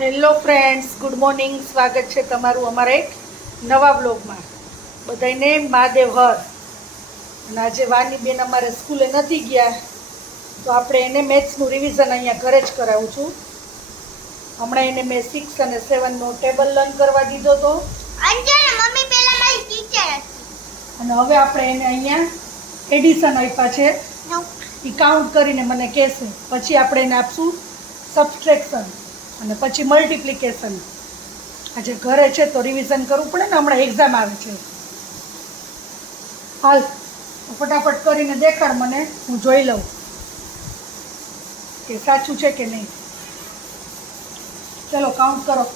Hello friends, good morning. સ્વાગત છે તમારું અમારા એક નવા બ્લોગમાં. બધાને મહાદેવ હર. અને આજે વાની બેન અમારે સ્કૂલે નથી ગયા, તો આપણે એને મેથ્સનું રિવિઝન અહીંયા ઘરે જ કરાવું છું. હમણાં એને મેં 6 અને 7નો ટેબલ લર્ન કરવા દીધો હતો. મમ્મી પહેલા મારી ટીચર અને હવે આપણે એને અહીંયા એડિશન આપ્યા છે. એ કાઉન્ટ કરીને મને કહેશે, પછી આપણે એને આપશું સબસ્ટ્રેક્શન અને પછી મલ્ટિપ્લિકેશન. આજે ઘરે છે તો રિવિઝન કરવું પડે ને, હમણાં એક્ઝામ આવે છે. હાલ ફટાફટ કરીને દેખાડ મને, હું જોઈ લઉં કે સાચું છે કે નહીં. ચલો કાઉન્ટ કરો.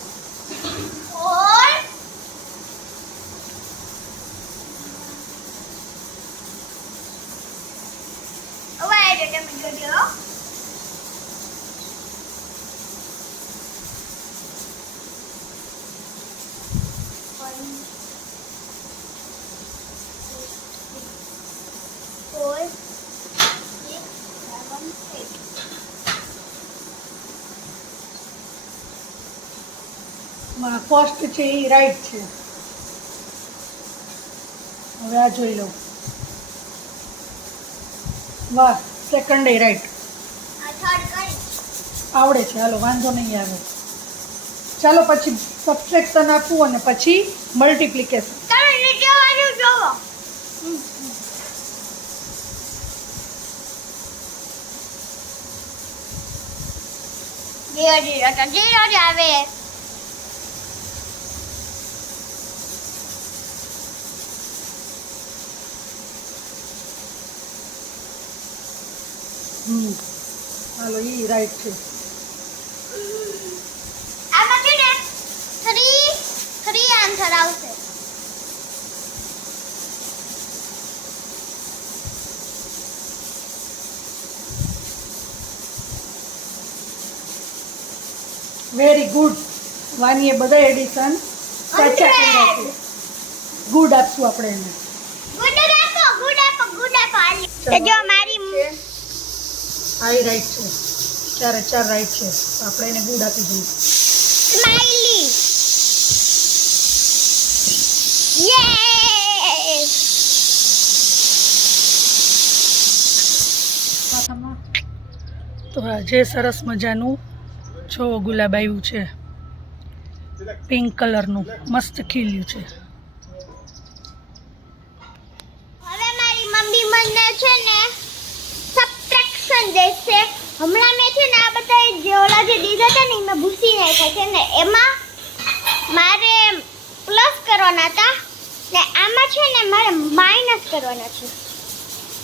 ફર્સ્ટ છે એ રાઈટ છે. હવે આ જોઈ લઉં. વાહ, સેકન્ડ એ રાઈટ. આવડે છે, હાલો વાંધો નહીં આવે. ચાલો પછી સબસ્ટ્રેક્શન આપવું અને પછી મલ્ટિપ્લિકેશન. આવે હાલો એ રાઈટ છે. આમાં છે ને 3 આન્સર આવશે. Very good. વાનીએ બધા એડિશન સાચા કર્યા છે. ગુડ આપશું આપણે એને. ગુડ આપો. તો જો મારી આ રાઈટ છે, 4 રાઈટ છે, તો આપણે એને ગુડ આપી દઈએ. સ્માઈલી યે. તો જે સરસ મજાનું જો ગુલાબ આવ્યું છે, પિંક કલરનું મસ્ત ખીલ્યું છે. હવે મારી મમ્મી મને છે ને સબટ્રેક્શન દેશે. હમણાં મેં છે ને આ બધા જે ઓલા જે દીધા હતા ને એમાં ભૂસી નાખ્યા છે ને, એમાં મારે પ્લસ કરવાના હતા ને આમાં છે ને મારે માઇનસ કરવાના છે.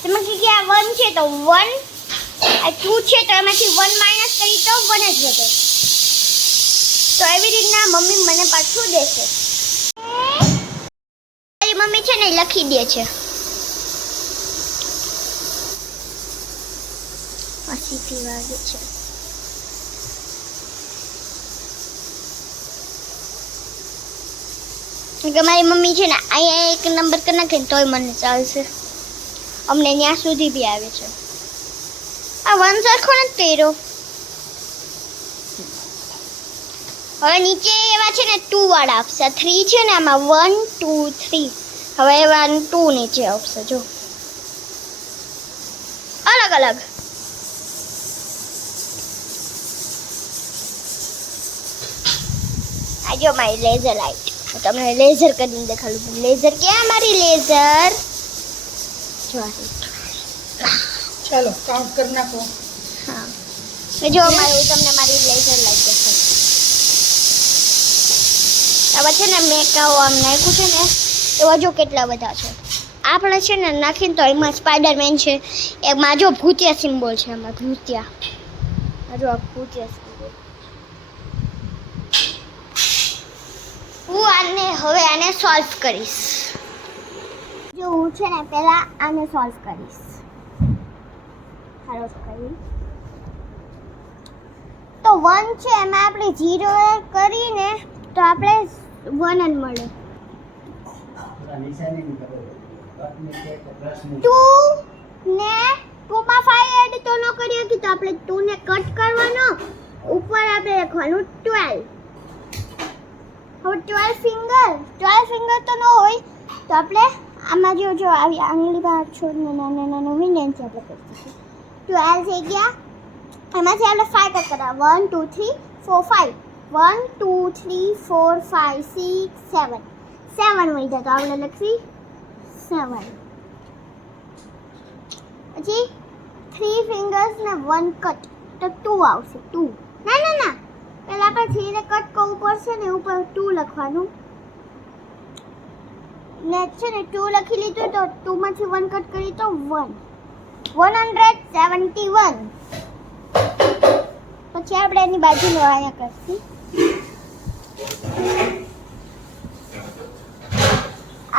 તમે કે આ 1 છે તો 1, આ 2 છે તો એમાંથી 1 માઇનસ કરી તો 1 જ વધે. તો એવી રીતના મમ્મી મને પાછું દેશે. મારી મમ્મી છે ને લખી દે છે. સીટી વાગે છે. કે મારી મમ્મી છે ને અહીંયા એક નંબર કરી નાખે ને તોય મને ચાલશે. અમને ત્યાં સુધી બી આવે છે. આ 1 સરખો નથી કર્યો. હવે નીચે એવા છે ને 2 વાળા આપશે. 3 છે ને આમાં 1 2 3. હવે એવા 2 નીચે આવશે. જો અલગ અલગ. આ જો મારી લેઝર લાઇટ. હું તમને લેઝર કરીને દેખાડું. લેઝર ક્યાં મારી લેઝર? જો ચાલો કાઉન્ટ કરી નાખો. હા, જો હું તમને મારી લેઝર લાઇટ દેખાડું. આવા છે ને મેં કહું આમ નાખ્યું છે ને એવા જો કેટલા બધા છે. આપણે છે ને નાખીને તો એમાં સ્પાઈડરમેન છે, એમાં જો ભૂતિયા સિમ્બોલ છે. એમાં ભૂતિયા, જો આ ભૂતિયા સિમ્બોલ. હું હવે આને સોલ્વ કરીશ. જો હું છે ને પહેલા આને સોલ્વ કરીશ. હાલો કરી તો 1 છે એમાં આપણે 0 કરીને તો આપણે 1 જ મળે. 2 ને 2 માં 5 એડ તો ન કરીએ કે તો આપણે 2 ને કટ કરવાનો ઉપર આપણે લખવાનું 12. હવે 12 ફિંગર તો ન હોય તો આપણે આમાં જો આવી આંગળીમાં છોડને નાના હોય ને એનાથી આપણે કરી શકીએ. 12 થઈ ગયા. એમાંથી આપણે 5 કટ કરવા. 1 2 3 4 5. 1 2 3 4 5 6 7. 7 વળી જાય તો આપણે લખી 7. પછી 3 ફિંગર્સ ને 1 કટ તો 2 આવશે. 2 ના પહેલા આપણે 3 ને કટ કરવું પડશે ને ઉપર 2 લખવાનું ને છે ને 2 લખી લીધું તો 2 માંથી 1 કટ કરી તો 1. 171. પછી આપણે એની બાજુનો અહીંયા કરશું.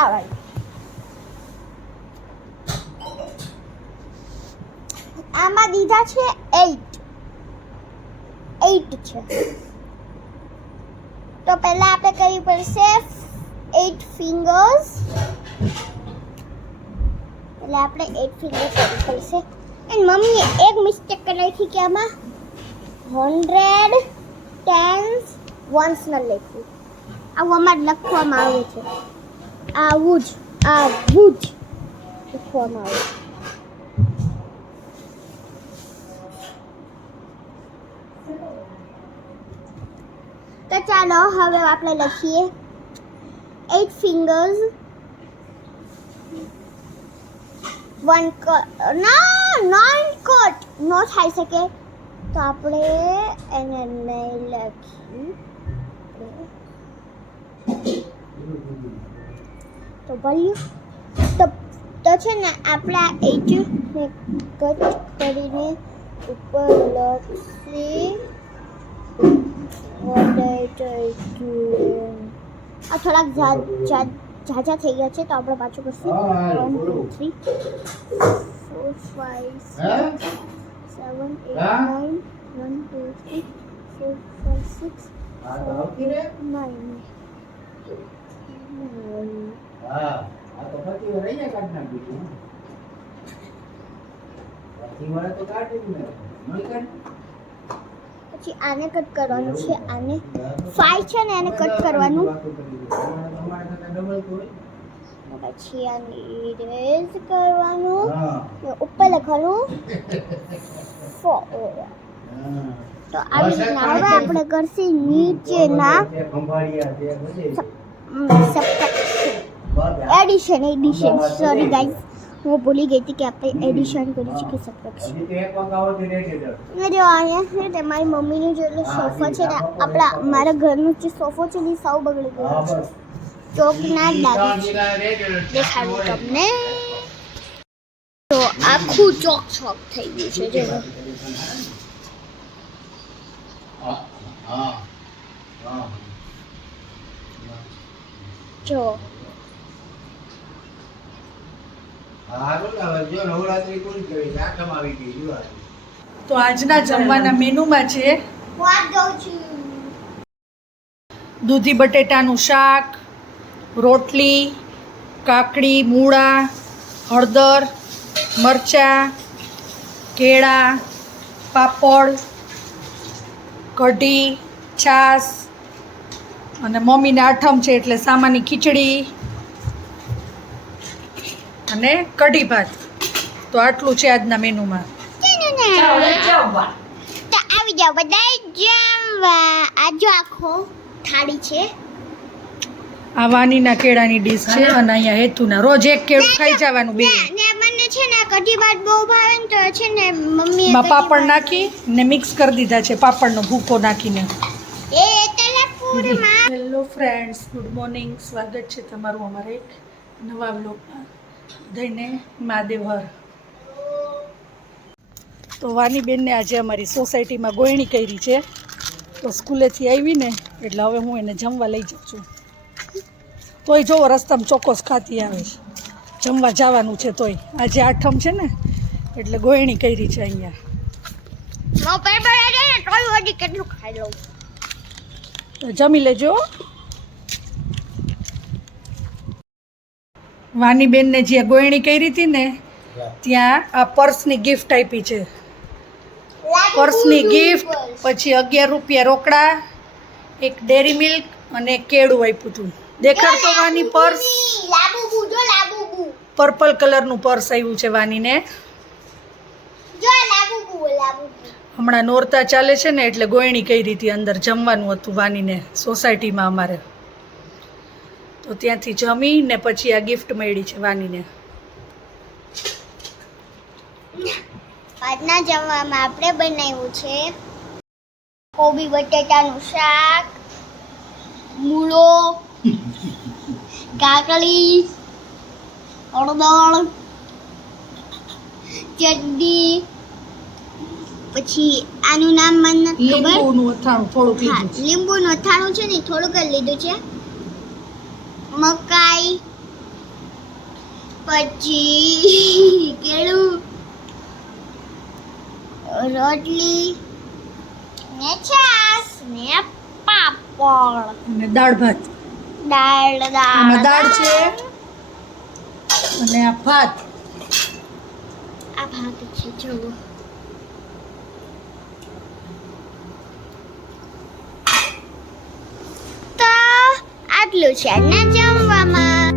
આવા આમાં દીધા છે 8 છે તો પહેલા આપણે કરવી પડશે 8 ફિંગર્સ. એટલે આપણે 8 ફિંગર્સ કરવી પડશે. એન્ડ મમ્મીએ એક મિસ્ટેક કરી નાખી કે આમાં 100 10s વન્સ ન લખ્યું. આવું અમારે લખવામાં આવે છે. આવું જ લખવામાં આવે છે. તો ચાલો હવે આપણે લખીએ 8 ફિંગર્સ 1 કટ. ના 9 કટ નો થઈ શકે તો આપણે એને નહીં લખી તો ભલ્યું તો છે ને આપણે આ 8 ને કટ કરીને ઉપર લખી આ થોડાક ઝાઝા થઈ ગયા છે તો આપણે પાછું કરશું 1 2 3 4 5 6 7 8 9 1 2 3 4 5 6 7 8 9 પછી આને કટ કરવાનું છે. આને 5 છે ને આને કટ કરવાનું. પછી આને ઇરેઝ કરવાનું ઉપર લખવાનું 4. તો આવી રીતના હવે આપણે કરશું નીચેના એડિશન. સોરી ગાઈઝ, હું ભૂલી ગઈ હતી કે આપણે એડિશન કરી છે કે સબટ્રેક્શન. જો અહીંયા છે ને મારી મમ્મીનું જે સોફા છે ને મારા ઘરનું જે સોફો છે ને સાવ બગડી ગયો છે. ચોક ના લાગી દેખાડું તમને. તો આખું ચોક થઈ ગયું છે. જો તો આજના જમવાના મેનુમાં છે દૂધી બટેટાનું શાક, રોટલી, કાકડી, મૂળા, હળદર, મરચાં, કેળા, પાપડ, કઢી, છાશ અને મમ્મીને આઠમ છે એટલે સામાની ખીચડી અને કઢી ભાત. તો આટલું છે આજના મેનુમાં. તો આવી જાવ બધા જમવા. આ જો આખો થાળી છે. આ વાનીના કેળાની ડીશ છે અને અહીંયા હેતુના રોજ એક કેળું ખાઈ જવાનું. બે ને મને છે ને કઢી ભાત બહુ ભાવે ને તો છે ને મમ્મીએ માં પાપડ નાખી ને મિક્સ કરી દીધા છે પાપડનો ભૂકો નાખીને. એ તલપુરમાં. Hello friends, good morning. સ્વાગત છે તમારું અમારા એક નવા વ્લોગમાં. બધાને મહાદેવ હર. તો વાનીબેનને આજે અમારી સોસાયટીમાં ગોયણી કરી છે તો સ્કૂલેથી આવીને એટલે હવે હું એને જમવા લઈ જાઉં છું. તોય જોવો રસ્તામાં ચોક્કસ ખાતી આવે છે. જમવા જવાનું છે તોય આજે આઠમ છે ને એટલે ગોયણી કરી છે અહીંયા. કેટલું ખાઈ લઉં તો જમી લેજો. વાનીબેનને જે ગોયણી કરી હતી ને ત્યાં આ પર્સની ગિફ્ટ આપી છે. પર્સની ગિફ્ટ, પછી 11 રૂપિયા રોકડા, એક ડેરી મિલ્ક અને એક કેળું આપ્યું હતું. દેખાડતો વાની પર્સ. લાબુબુ જો લાબુબુ. પર્પલ કલરનું પર્સ આવ્યું છે વાનીને. જો લાબુબુ લાબુબુ. હમણાં નોરતા ચાલે છે ને એટલે ગોયણી કઈ રીતે અંદર જમવાનું હતું વાનીને સોસાયટીમાં અમારે, તો ત્યાંથી જમી ને પછી આ ગિફ્ટ મળી છે વાનીને. આજના જમવામાં આપણે બનાવ્યું છે કોબી બટેટાનું શાક, મૂળો, કાકડી, હળદર, ચટણી, પછી આનું નામ મને નથી ખબર. લીંબુનું અથાણું થોડુંક હા, લીધું છે. લીંબુનું અથાણું છે ને થોડુંક જ લીધું છે. મકાઈ, પછી કેળું, રોટલી ને છાસ ને પાપડ અને દાળ ભાત. આમાં દાળ છે અને આ ભાત. આ ભાત છે જુઓ. તો આટલું છે આજના જમવામાં.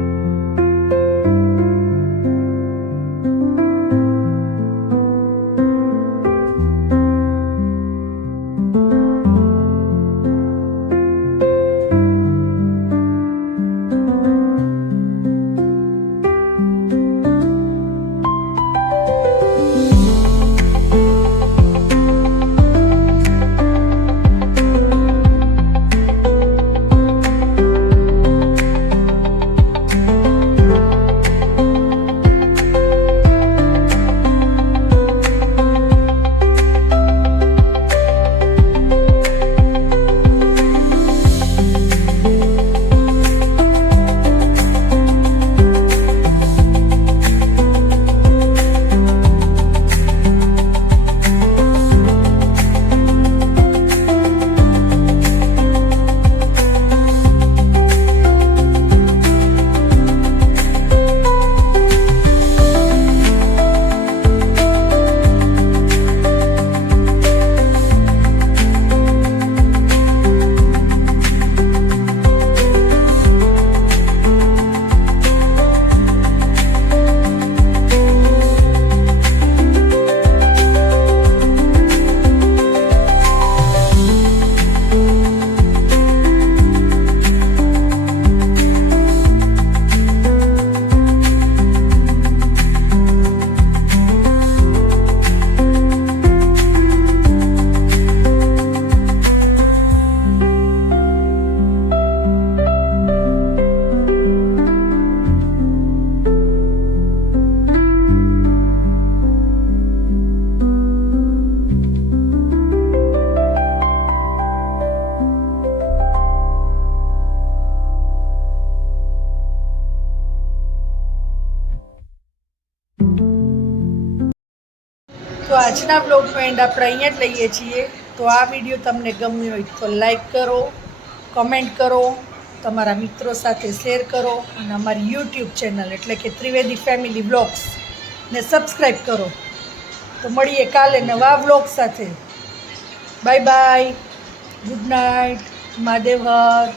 તો આજના બ્લોગનો એન્ડ આપણે અહીંયા જ લઈએ છીએ. તો આ વિડીયો તમને ગમ્યો હોય તો લાઈક કરો, કમેન્ટ કરો, તમારા મિત્રો સાથે શેર કરો અને અમારી યુટ્યુબ ચેનલ એટલે કે ત્રિવેદી ફેમિલી બ્લોગ્સ ને સબસ્ક્રાઈબ કરો. તો મળીએ કાલે નવા બ્લોગ સાથે. Bye bye, good night, Mahadev હર.